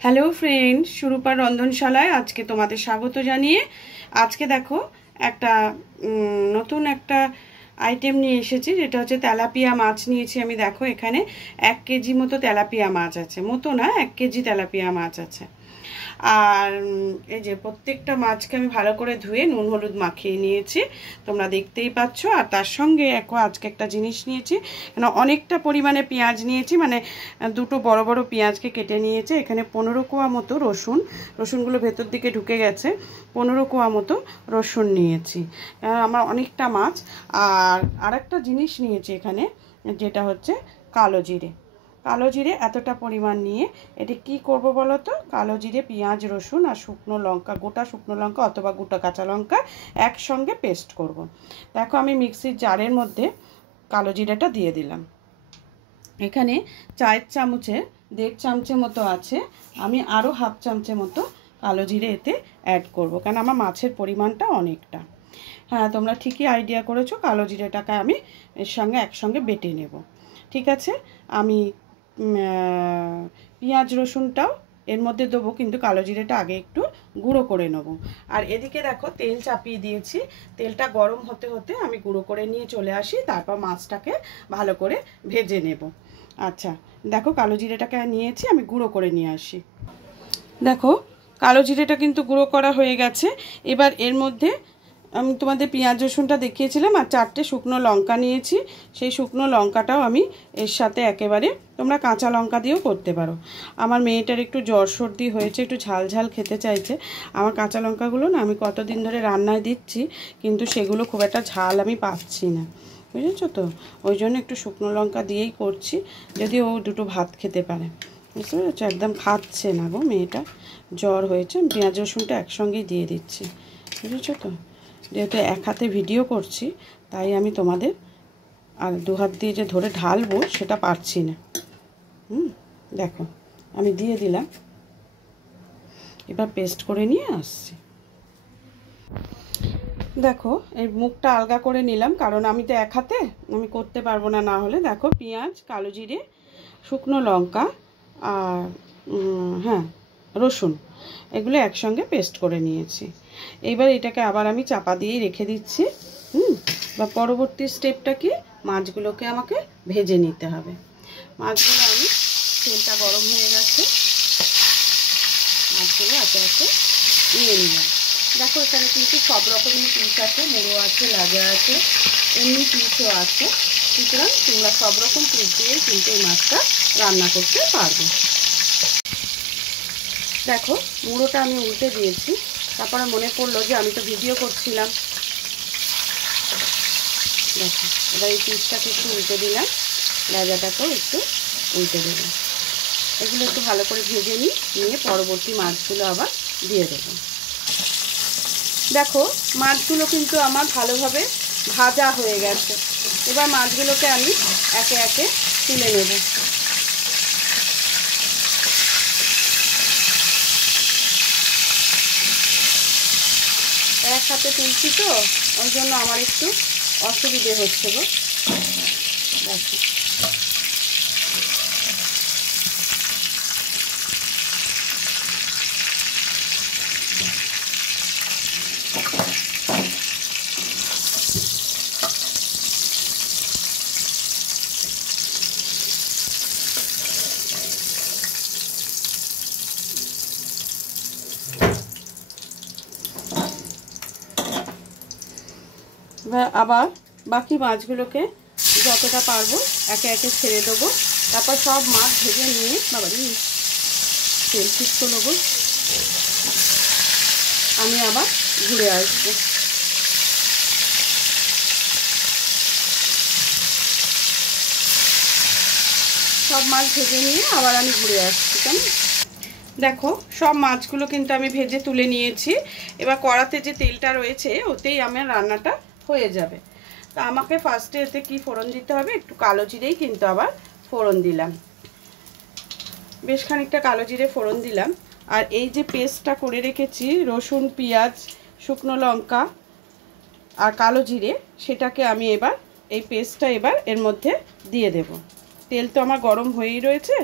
Hello friend, সুরূপার রন্ধনশালায় আজকে তোমাদের স্বাগত জানিয়ে আজকে দেখো একটা নতুন একটা আইটেম নিয়ে এসেছি, যেটা হচ্ছে তেলাপিয়া মাছ নিয়েছি আমি। দেখো এখানে 1 কেজি মতো তেলাপিয়া মাছ আছে, মতো না 1 কেজি তেলাপিয়া মাছ আছে। আর এই যে প্রত্যেকটা মাছকে আমি ভালো করে ধুয়ে নুন হলুদ মাখিয়ে নিয়েছি, তোমরা দেখতেই পাচ্ছ। আর তার সঙ্গে আজকে একটা জিনিস নিয়েছি, অনেকটা পরিমাণে পেঁয়াজ নিয়েছি, মানে দুটো বড় বড় পেঁয়াজকে কেটে নিয়েছি। এখানে 15 কোয়া মতো রসুনগুলো ভেতর দিকে ঢুকে গেছে। 15 কোয়া মতো রসুন নিয়েছি, আমার অনেকটা মাছ। আর আরেকটা জিনিস নিয়েছি এখানে, যেটা হচ্ছে কালো জিরে এতটা পরিমাণ নিয়ে এটি কি করব বলো তো? কালো জিরে, পেঁয়াজ, রসুন আর শুকনো লঙ্কা, গোটা শুকনো লঙ্কা অথবা গোটা কাঁচা লঙ্কা একসঙ্গে পেস্ট করব। দেখো আমি মিক্সির জারের মধ্যে কালো জিরেটা দিয়ে দিলাম। এখানে 4 চামচের 1.5 চামচের মতো আছে, আমি আরও হাফ চামচের মতো কালো জিরে এতে অ্যাড করব, কারণ আমার মাছের পরিমাণটা অনেকটা। হ্যাঁ, তোমরা ঠিকই আইডিয়া করেছো, কালো জিরেটাকে আমি এর সঙ্গে একসঙ্গে বেটে নেব। ঠিক আছে, আমি পেঁয়াজ রসুনটাও এর মধ্যে দেবো, কিন্তু কালো জিরেটা আগে একটু গুঁড়ো করে নেব। আর এদিকে দেখো তেল চাপিয়ে দিয়েছি, তেলটা গরম হতে হতে আমি গুঁড়ো করে নিয়ে চলে আসি, তারপর মাছটাকে ভালো করে ভেজে নেব। আচ্ছা দেখো, কালো জিরেটাকে নিয়েছি, আমি গুঁড়ো করে নিয়ে আসি। দেখো কালো জিরেটা কিন্তু গুঁড়ো করা হয়ে গেছে। এবার এর মধ্যে আমি তোমাদের পেঁয়াজ রসুনটা দেখিয়েছিলাম, আর 4টে শুকনো লঙ্কা নিয়েছি, সেই শুকনো লঙ্কাটাও আমি এর সাথে একেবারে, তোমরা কাঁচা লঙ্কা দিয়েও করতে পারো। আমার মেয়েটার একটু জ্বর সর্দি হয়েছে, একটু ঝাল ঝাল খেতে চাইছে। আমার কাঁচা লঙ্কাগুলো না আমি কতদিন ধরে রান্নায় দিচ্ছি, কিন্তু সেগুলো খুব একটা ঝাল আমি পাচ্ছি না, বুঝেছো তো? ওই জন্য একটু শুকনো লঙ্কা দিয়েই করছি, যদি ও দুটো ভাত খেতে পারে। বুঝতে পেরেছো? একদম খাচ্ছে না গো মেয়েটা, জ্বর হয়েছে। পেঁয়াজ রসুনটা একসঙ্গেই দিয়ে দিচ্ছি, বুঝেছো তো? যেহেতু এক হাতে ভিডিও করছি, তাই আমি তোমাদের আর দু হাত দিয়ে যে ধরে ঢালবো সেটা পারছি না। দেখো আমি দিয়ে দিলাম, এবার পেস্ট করে নিয়ে আসছি। দেখো এই মুখটা আলগা করে নিলাম, কারণ আমি তো এক হাতে আমি করতে পারবো না, না হলে। দেখো পেঁয়াজ, কালো জিরে, শুকনো লঙ্কা আর হ্যাঁ রসুন, এগুলো একসঙ্গে পেস্ট করে নিয়েছি। এইবার এটাকে আবার আমি চাপা দিয়ে রেখে দিচ্ছি। বা পরবর্তী স্টেপটা কি, মাছগুলোকে আমাকে ভেজে নিতে হবে। মাছগুলো আমি, তেলটা গরম হয়ে গেছে, মাছগুলো একে একে নিয়ে নিলাম। দেখো এখানে কিন্তু সব রকমের পিস আছে, মুড়ো আছে, লাগা আছে, এমনি পিসও আছে, সুতরাং তোমরা সব রকম পিস দিয়ে কিন্তু এই মাছটা রান্না করতে পারবে। দেখো মুড়োটা আমি উল্টে দিয়েছি, তারপরে মনে পড়লো যে আমি তো ভিডিও করছিলাম। দেখো এবার এই পিসটাকে একটু উল্টে দিলাম, লাজাটাকেও একটু উল্টে দিলাম। এগুলো একটু ভালো করে ভেজে নিয়ে পরবর্তী মাছগুলো আবার দিয়ে দেবো। দেখো মাছগুলো কিন্তু আমার ভালোভাবে ভাজা হয়ে গেছে। এবার মাছগুলোকে আমি একে একে তুলে নেব। এক হাতে তুলছি তো, ওই জন্য আমার একটু অসুবিধে হচ্ছে গো। দেখো আবার বাকি মাছগুলোকে যতটা পারবো একে একে ছেড়ে দেবো, তারপর সব মাছ ভেজে নিয়ে তেল ঠিক নেবো, আমি আবার ঘুরে আসবো। সব মাছ ভেজে নিয়ে আবার আমি ঘুরে আসছি, কেমন? দেখো সব মাছগুলো কিন্তু আমি ভেজে তুলে নিয়েছি। এবার কড়াতে যে তেলটা রয়েছে ওতেই আমার রান্নাটা হয়ে যাবে। তো আমাকে ফার্স্টে এতে কি ফোড়ন দিতে হবে, একটু কালো জিরেই কিন্তু আবার ফোড়ন দিলাম, বেশ খানিকটা কালো জিরে ফোড়ন দিলাম। আর এই যে পেস্টটা করে রেখেছি রসুন, পেঁয়াজ, শুকনো লঙ্কা আর কালো জিরে, সেটাকে আমি এবার এই পেস্টটা এবার এর মধ্যে দিয়ে দেব। তেল তো আমার গরম হয়েই রয়েছে,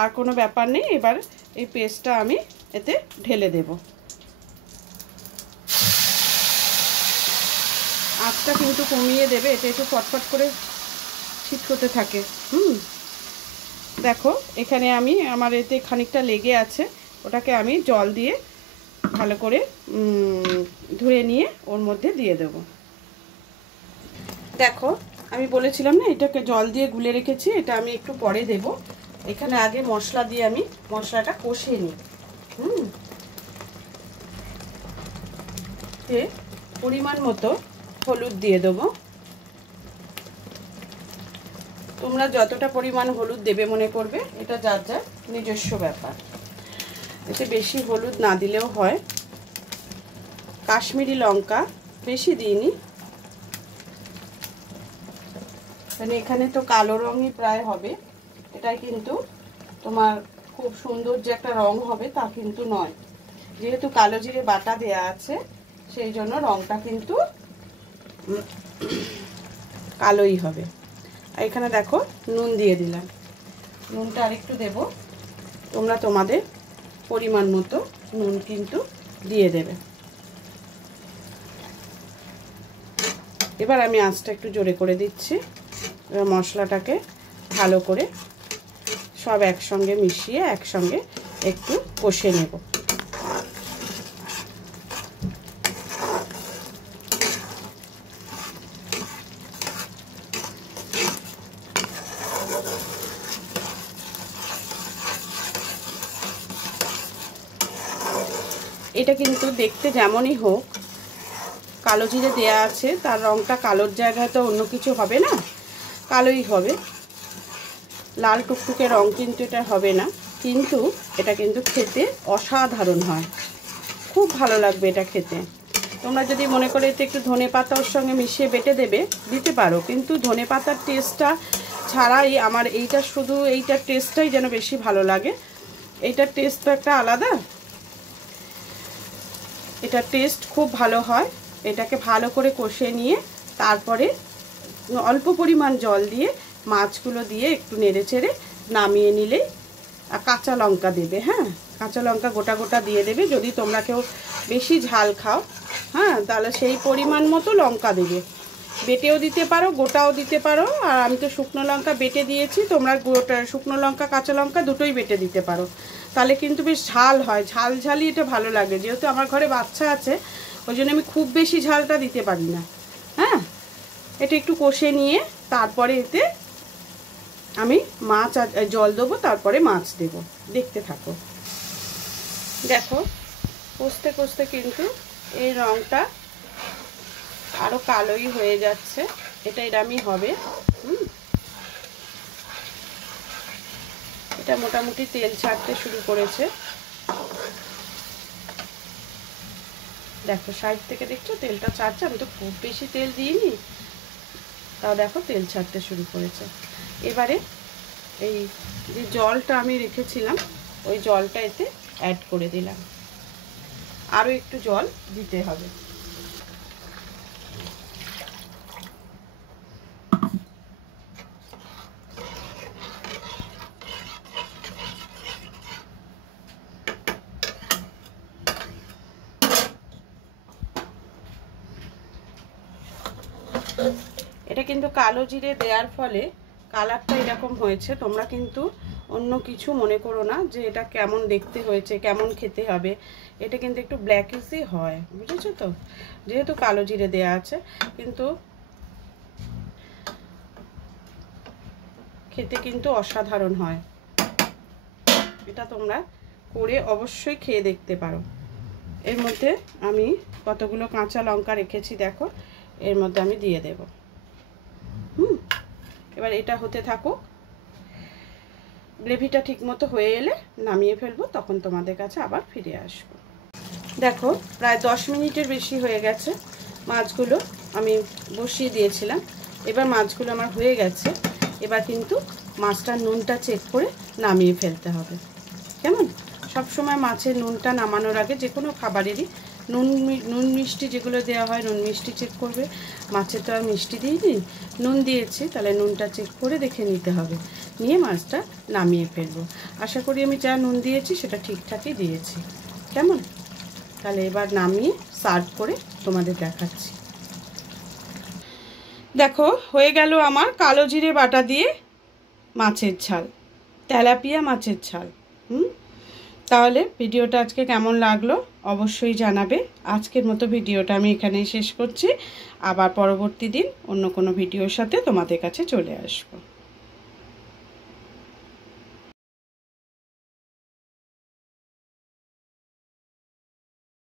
আর কোনো ব্যাপার নেই। এবার এই পেস্টটা আমি এতে ঢেলে দেব। আঁচটা কিন্তু কমিয়ে দেবে, এটা একটু ফটফট করে ছিটকোতে থাকে। দেখো এখানে আমি আমার এতে খানিকটা লেগে আছে, ওটাকে আমি জল দিয়ে ভালো করে ধুয়ে নিয়ে ওর মধ্যে দিয়ে দেব। দেখো আমি বলেছিলাম না এটাকে জল দিয়ে গুলে রেখেছি, এটা আমি একটু পরে দেব। এখানে আগে মশলা দিয়ে আমি মশলাটা কষিয়ে নিই। পরিমাণ মতো হলুদ দিয়ে দেবো। তোমরা যতটা পরিমাণ হলুদ দেবে মনে করবে, এটা যার যার নিজস্ব ব্যাপার। এতে বেশি হলুদ না দিলেও হয়। কাশ্মীরি লঙ্কা বেশি দিইনি, মানে এখানে তো কালো রঙই প্রায় হবে, এটাই কিন্তু তোমার খুব সুন্দর যে একটা রং হবে তা কিন্তু নয়। যেহেতু কালো জিরে বাটা দেয়া আছে সেই জন্য রংটা কিন্তু কালোই হবে। আর এখানে দেখো নুন দিয়ে দিলাম, নুনটা আরেকটু দেব, তোমরা তোমাদের পরিমাণ মতো নুন কিন্তু দিয়ে দেবে। এবার আমি আঁচটা একটু জোরে করে দিচ্ছি। এবার মশলাটাকে ভালো করে সব একসঙ্গে মিশিয়ে একসঙ্গে একটু কষে নেব। এটা কিন্তু দেখতে যেমনই হোক, কালো জিরে দেয়া আছে, তার রংটা কালোর জায়গায় তো অন্য কিছু হবে না, কালোই হবে। লাল টুকটুকে রং কিন্তু এটা হবে না, কিন্তু এটা কিন্তু খেতে অসাধারণ হয়, খুব ভালো লাগবে এটা খেতে। তোমরা যদি মনে করে এতে একটু ধনেপাতা ওর সঙ্গে মিশিয়ে বেটে দেবে, দিতে পারো, কিন্তু ধনেপাতার টেস্টটা ছাড়াই আমার এইটা শুধু এইটার টেস্টটাই যেন বেশি ভালো লাগে। এইটার টেস্ট তো একটা আলাদা, এটার টেস্ট খুব ভালো হয়। এটাকে ভালো করে কষে নিয়ে তারপরে অল্প পরিমাণ জল দিয়ে মাছগুলো দিয়ে একটু নেড়ে চেড়ে নামিয়ে নিলেই, কাঁচা লঙ্কা দেবে, হ্যাঁ কাঁচা লঙ্কা গোটা গোটা দিয়ে দেবে। যদি তোমরা কেউ বেশি ঝাল খাও, হ্যাঁ তাহলে সেই পরিমাণ মতো লঙ্কা দেবে, বেটেও দিতে পারো গোটাও দিতে পারো। আর আমি তো শুকনো লঙ্কা বেটে দিয়েছি, তোমরা গোটা শুকনো লঙ্কা কাঁচা লঙ্কা দুটোই বেটে দিতে পারো, তাহলে কিন্তু বেশ ঝাল হয়, ঝাল ঝালই এটা ভালো লাগে। যেহেতু আমার ঘরে বাচ্চা আছে ওই জন্য আমি খুব বেশি ঝালটা দিতে পারি না। হ্যাঁ এটা একটু কষে নিয়ে তারপরে এতে আমি মাছ আর জল দেবো, তারপরে মাছ দেব, দেখতে থাকো। দেখো কষতে কষতে কিন্তু এই রংটা আরো কালোই হয়ে যাচ্ছে, এটা এরমই হবে। এটা মোটামুটি তেল ছাড়তে শুরু করেছে, দেখো সাইড থেকে দেখছো তেলটা ছাড়ছে। আমি তো খুব বেশি তেল দিইনি, তাও দেখো তেল ছাড়তে শুরু করেছে। এবারে এই যে জলটা আমি রেখেছিলাম ওই জলটা এতে অ্যাড করে দিলাম, আরও একটু জল দিতে হবে। এটা কিন্তু কালো জিরে দেওয়ার ফলে কালারটা এরকম হয়েছে, তোমরা কিন্তু অন্য কিছু মনে করো না যে এটা কেমন দেখতে হয়েছে কেমন খেতে হবে। এটা কিন্তু একটু ব্ল্যাকিশই হয়, বুঝেছো তো, যেহেতু কালো জিরে দেওয়া আছে, কিন্তু খেতে কিন্তু অসাধারণ হয়। এটা তোমরা করে অবশ্যই খেয়ে দেখতে পারো। এর মধ্যে আমি কতগুলো কাঁচা লঙ্কা রেখেছি দেখো, এর মধ্যে আমি দিয়ে দেব। এবার এটা হতে থাকুক, গ্রেভিটা ঠিক মতো হয়ে এলে নামিয়ে ফেলবো, তখন তোমাদের কাছে আবার ফিরে আসবো। দেখো প্রায় 10 মিনিটের বেশি হয়ে গেছে, মাছগুলো আমি বসিয়ে দিয়েছিলাম। এবার মাছগুলো আমার হয়ে গেছে, এবার কিন্তু মাছটার নুনটা চেক করে নামিয়ে ফেলতে হবে। কেমন, সবসময় মাছের নুনটা নামানোর আগে যে কোনো খাবারেরই নুন মিষ্টি যেগুলো দেওয়া হয় নুন মিষ্টি চেক করবে। মাছে তো আর মিষ্টি দিইনি, নুন দিয়েছি, তাহলে নুনটা চেক করে দেখে নিতে হবে, নিয়ে মাছটা নামিয়ে ফেলবো। আশা করি আমি যা নুন দিয়েছি সেটা ঠিকঠাকই দিয়েছি। কেমন? তাহলে এবার নামিয়ে সার্ভ করে তোমাদের দেখাচ্ছি। দেখো হয়ে গেল আমার কালো জিরে বাটা দিয়ে মাছের ঝাল, তেলাপিয়া মাছের ঝাল। তাহলে ভিডিওটা আজকে কেমন লাগলো অবশ্যই জানাবে। আজকের মতো ভিডিওটা আমি এখানেই শেষ করছি। আবার পরবর্তী দিন অন্য কোনো ভিডিওর সাথে তোমাদের কাছে চলে আসবো।